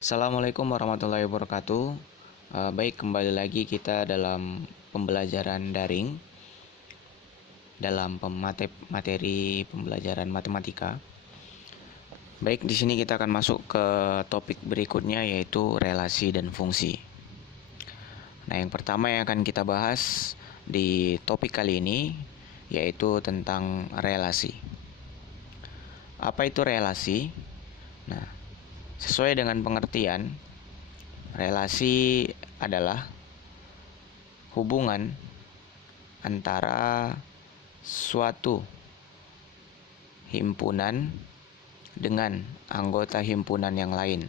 Assalamualaikum warahmatullahi wabarakatuh. Baik, kembali lagi kita dalam pembelajaran daring dalam materi pembelajaran matematika. Baik, di sini kita akan masuk ke topik berikutnya, yaitu relasi dan fungsi. Nah, yang pertama yang akan kita bahas di topik kali ini yaitu tentang relasi. Apa itu relasi? Nah, sesuai dengan pengertian, relasi adalah hubungan antara suatu himpunan dengan anggota himpunan yang lain.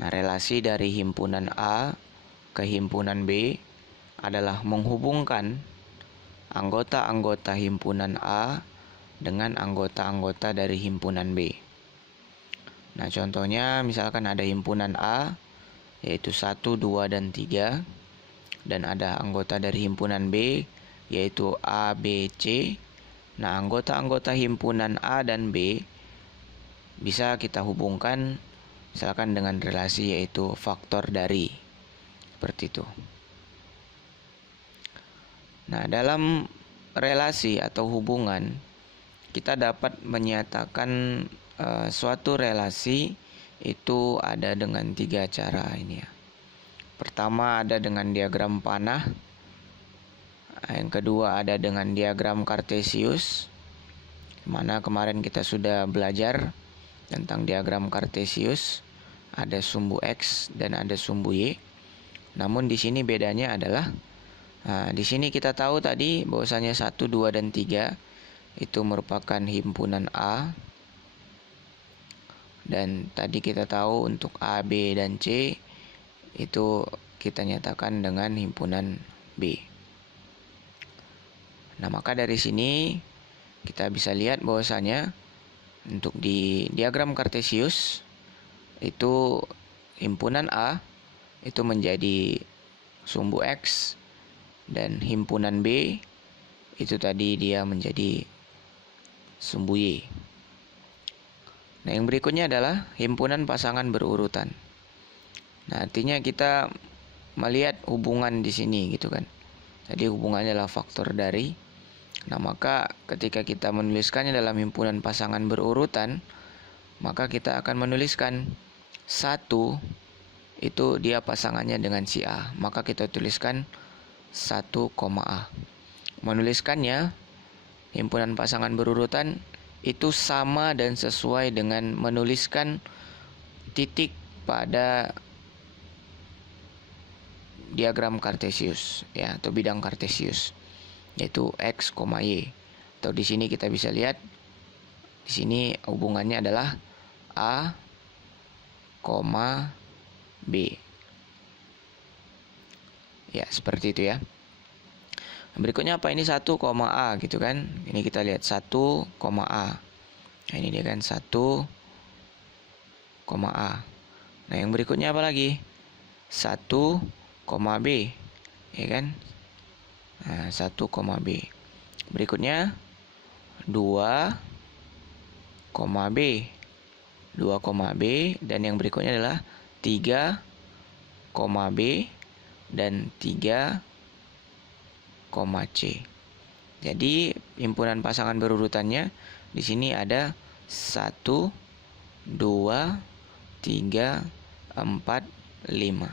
Nah, relasi dari himpunan A ke himpunan B adalah menghubungkan anggota-anggota himpunan A dengan anggota-anggota dari himpunan B. Nah, contohnya misalkan ada himpunan A yaitu 1, 2, dan 3, dan ada anggota dari himpunan B yaitu A, B, C. Nah, anggota-anggota himpunan A dan B bisa kita hubungkan misalkan dengan relasi yaitu faktor dari. Seperti itu. Nah, dalam relasi atau hubungan kita dapat menyatakan suatu relasi itu ada dengan 3 cara ini ya. Pertama ada dengan diagram panah. Yang kedua ada dengan diagram Kartesius, mana kemarin kita sudah belajar tentang diagram Kartesius. Ada sumbu X dan ada sumbu Y. Namun di sini bedanya adalah di sini kita tahu tadi bahwasanya 1, 2, dan 3 itu merupakan himpunan A. Dan tadi kita tahu untuk A, B, dan C itu kita nyatakan dengan himpunan B. Nah, maka dari sini kita bisa lihat bahwasanya untuk di diagram Kartesius itu himpunan A itu menjadi sumbu X, dan himpunan B itu tadi dia menjadi sumbu Y. Nah, yang berikutnya adalah himpunan pasangan berurutan. Nah, artinya kita melihat hubungan di sini gitu kan. Jadi hubungannya adalah faktor dari. Nah, maka ketika kita menuliskannya dalam himpunan pasangan berurutan, maka kita akan menuliskan 1 itu dia pasangannya dengan si A. Maka kita tuliskan 1, A. Menuliskannya himpunan pasangan berurutan itu sama dan sesuai dengan menuliskan titik pada diagram Kartesius ya, atau bidang Kartesius, yaitu X, Y. Atau di sini kita bisa lihat di sini hubungannya adalah A, B. Ya, seperti itu ya. Berikutnya apa ini 1, A gitu kan. Ini kita lihat 1, A. Nah, ini dia kan 1, A. Nah, yang berikutnya apa lagi? 1, B. Ya kan? Nah, 1, B. Berikutnya 2, B. 2, B. Dan yang berikutnya adalah 3, B. Dan 3, C. Jadi himpunan pasangan berurutannya di sini ada 1, 2, 3, 4, 5.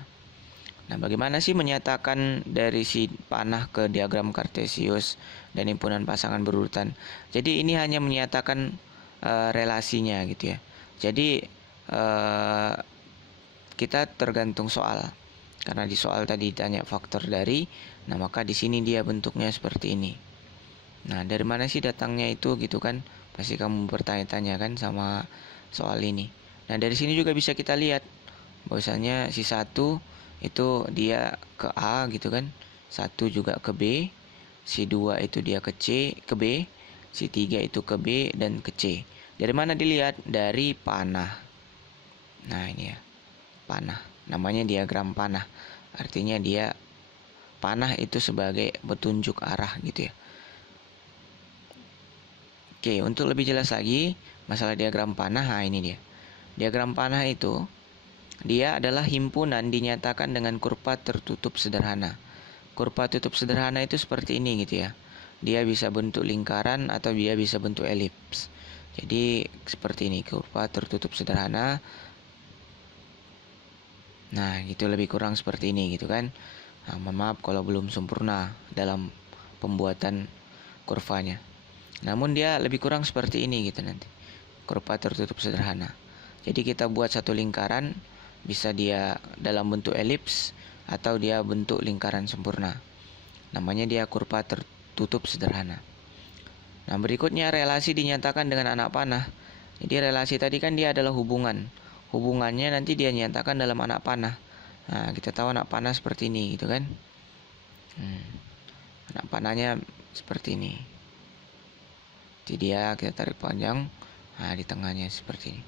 Nah, bagaimana sih menyatakan dari si panah ke diagram Kartesius dan himpunan pasangan berurutan? Jadi ini hanya menyatakan relasinya gitu ya. Jadi kita tergantung soal. Karena di soal tadi ditanya faktor dari, nah maka di sini dia bentuknya seperti ini. Nah, dari mana sih datangnya itu gitu kan? Pasti kamu bertanya-tanya kan sama soal ini. Nah, dari sini juga bisa kita lihat bahwasanya si 1 itu dia ke A gitu kan. 1 juga ke B, si 2 itu dia ke C, ke B, si 3 itu ke B dan ke C. Dari mana dilihat? Dari panah. Nah, ini ya. Panah. Namanya diagram panah. Artinya dia panah itu sebagai petunjuk arah gitu ya. Oke, untuk lebih jelas lagi masalah diagram panah, nah ini dia. Diagram panah itu Dia adalah himpunan dinyatakan dengan kurva tertutup sederhana. Kurva tutup sederhana itu seperti ini gitu ya. Dia bisa bentuk lingkaran atau dia bisa bentuk elips. Jadi seperti ini kurva tertutup sederhana. Nah, itu lebih kurang seperti ini gitu kan. Nah, mohon maaf kalau belum sempurna dalam pembuatan kurvanya. Namun dia lebih kurang seperti ini gitu nanti. Kurva tertutup sederhana. Jadi kita buat satu lingkaran, bisa dia dalam bentuk elips atau dia bentuk lingkaran sempurna. Namanya dia kurva tertutup sederhana. Nah, berikutnya relasi dinyatakan dengan anak panah. Jadi relasi tadi kan dia adalah hubungan. Hubungannya nanti dia nyatakan dalam anak panah. Nah, kita tahu anak panah seperti ini gitu kan. Anak panahnya seperti ini. Jadi dia kita tarik panjang. Nah, di tengahnya seperti ini.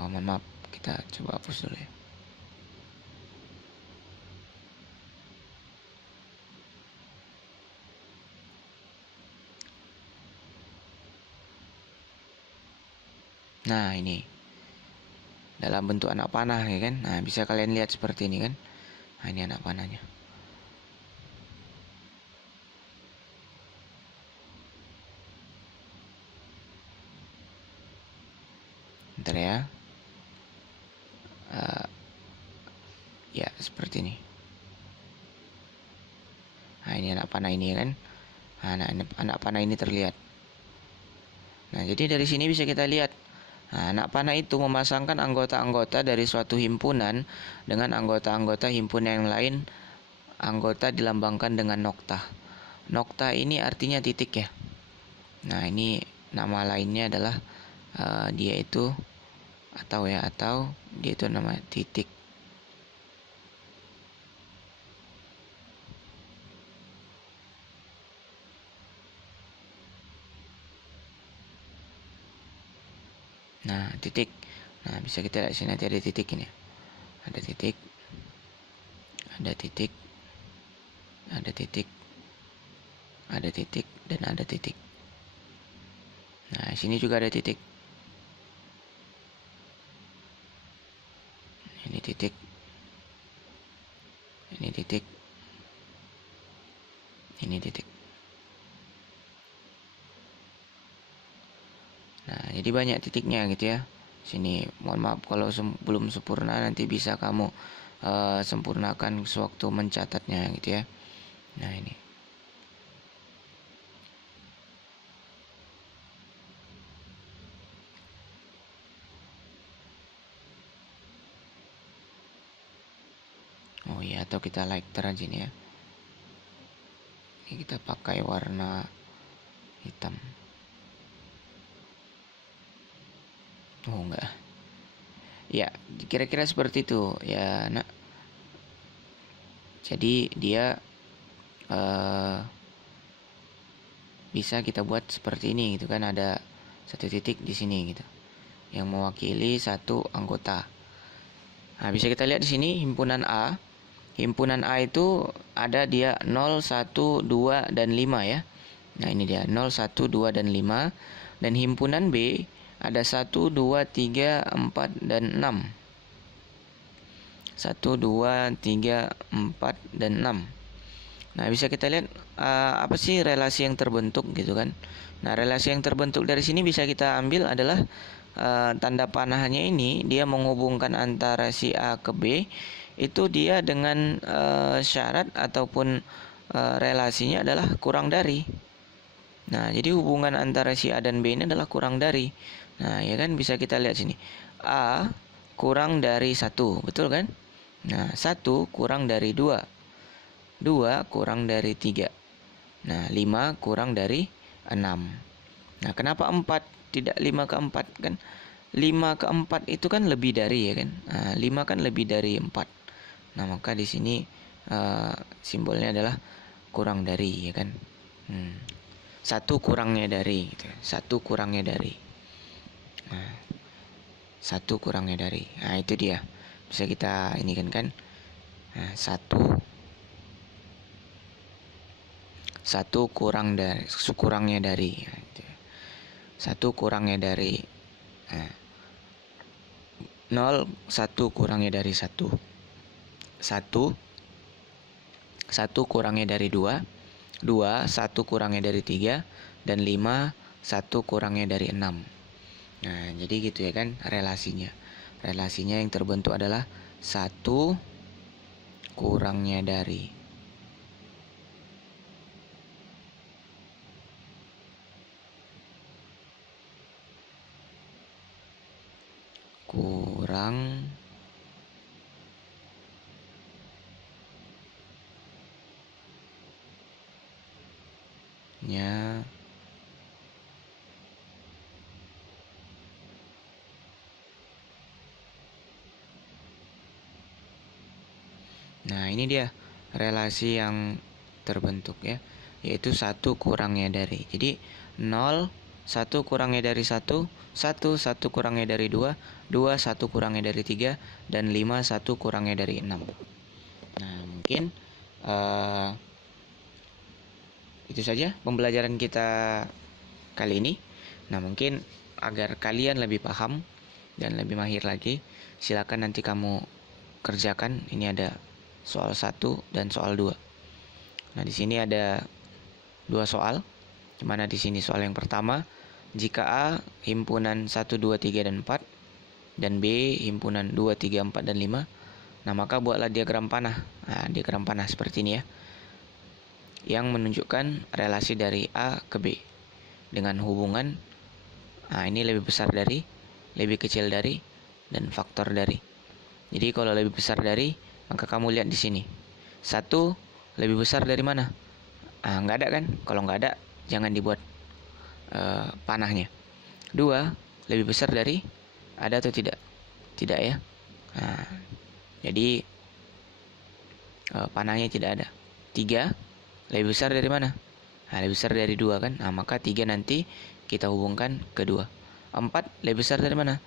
Oh, mohon maaf, kita coba hapus dulu ya. Nah, ini dalam bentuk anak panah ya kan. Nah, bisa kalian lihat seperti ini kan. Nah, ini anak panahnya. Bentar ya. Ya, seperti ini. Nah, ini anak panah ini kan. Nah, anak panah ini terlihat. Nah, jadi dari sini bisa kita lihat. Nah, anak panah itu memasangkan anggota-anggota dari suatu himpunan dengan anggota-anggota himpunan yang lain. Anggota dilambangkan dengan nokta. Nokta ini artinya titik ya. Nah, ini nama lainnya adalah dia itu atau dia itu nama titik. Nah, titik. Nah, bisa kita lihat sini nanti ada titik ini. Ada titik. Ada titik. Ada titik. Ada titik dan ada titik. Nah, sini juga ada titik. Ini titik. Ini titik. Ini titik. Nah, jadi banyak titiknya gitu ya. Sini, mohon maaf kalau belum sempurna, nanti bisa kamu sempurnakan sewaktu mencatatnya gitu ya. Nah, ini. Oh iya, atau kita lighter aja nih ya. Ini kita pakai warna hitam. Oh enggak. Ya, kira-kira seperti itu ya, nak. Jadi dia bisa kita buat seperti ini gitu kan, ada satu titik di sini gitu yang mewakili satu anggota. Nah, bisa kita lihat di sini himpunan A. Himpunan A itu ada dia 0, 1, 2 dan 5 ya. Nah, ini dia 0, 1, 2 dan 5. Dan himpunan B ada 1, 2, 3, 4 dan 6. 1, 2, 3, 4 dan 6. Nah, bisa kita lihat apa sih relasi yang terbentuk gitu kan. Nah, relasi yang terbentuk dari sini bisa kita ambil adalah tanda panahnya ini dia menghubungkan antara si A ke B. Itu dia dengan syarat ataupun relasinya adalah kurang dari. Nah, jadi hubungan antara si A dan B ini adalah kurang dari. Nah, ya kan bisa kita lihat sini. A kurang dari 1, betul kan? Nah, 1 kurang dari 2. 2 kurang dari 3. Nah, 5 kurang dari 6. Nah, kenapa 4 tidak 5 ke 4 kan? 5 ke 4 itu kan lebih dari ya kan? Nah, 5 kan lebih dari 4. Nah, maka di sini simbolnya adalah kurang dari ya kan? 1 kurangnya dari gitu. 1 kurangnya dari. Nah, 1 kurangnya dari. Nah, itu dia. Bisa kita ini kan? Nah, 1 kurangnya dari. Nah, gitu. 1 kurangnya dari. Nah, 0, 1 kurangnya dari 1. 1, 1 kurangnya dari 2. 2, 1 kurangnya dari 3. Dan 5, 1 kurangnya dari 6. Nah, jadi gitu ya kan relasinya. Relasinya yang terbentuk adalah 1 kurangnya dari kurangnya Nah, ini dia relasi yang terbentuk ya, yaitu 1 kurangnya dari. Jadi 0, 1 kurangnya dari 1, 1, 1 kurangnya dari 2, 2, 1 kurangnya dari 3, dan 5, 1 kurangnya dari 6. Nah, mungkin itu saja pembelajaran kita kali ini. Nah, mungkin agar kalian lebih paham dan lebih mahir lagi, silakan nanti kamu kerjakan. Ini ada soal 1 dan soal 2. Nah, di sini ada 2 soal. Di mana di sini soal yang pertama, jika A himpunan 1, 2, 3, dan 4 dan B himpunan 2, 3, 4, dan 5, nah maka buatlah diagram panah. Nah, diagram panah seperti ini ya, yang menunjukkan relasi dari A ke B dengan hubungan ini lebih besar dari, lebih kecil dari, dan faktor dari. Jadi kalau lebih besar dari, maka kamu lihat di sini. 1 lebih besar dari mana? Nggak ada kan? Kalau nggak ada, jangan dibuat panahnya. 2 lebih besar dari, ada atau tidak? Tidak ya. Nah, jadi panahnya tidak ada. 3 lebih besar dari mana? Lebih besar dari 2 kan? Maka 3 nanti kita hubungkan ke 2. 4 lebih besar dari mana?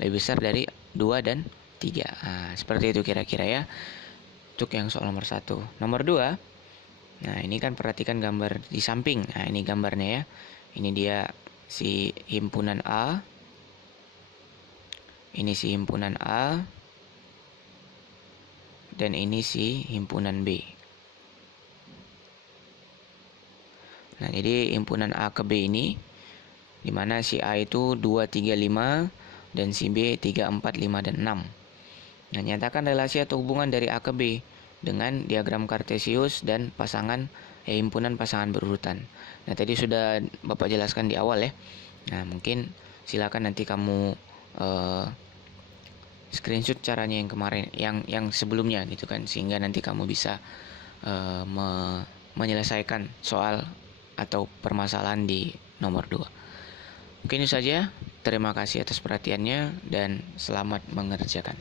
Lebih besar dari 2 dan 3. Seperti itu kira-kira ya. Untuk yang soal nomor 1. Nomor 2. Nah, ini kan perhatikan gambar di samping. Nah, ini gambarnya ya. Ini dia si himpunan A. Ini si himpunan A. Dan ini si himpunan B. Nah, jadi himpunan A ke B ini, dimana si A itu 2, 3, 5, dan si B 3, 4, 5, dan 6. Nah, nyatakan relasi atau hubungan dari A ke B dengan diagram kartesius dan pasangan himpunan pasangan berurutan. Nah, tadi sudah Bapak jelaskan di awal ya. Nah, mungkin silakan nanti kamu screenshot caranya yang kemarin, yang sebelumnya gitu kan, sehingga nanti kamu bisa menyelesaikan soal atau permasalahan di nomor 2. Mungkin itu saja. Terima kasih atas perhatiannya dan selamat mengerjakan.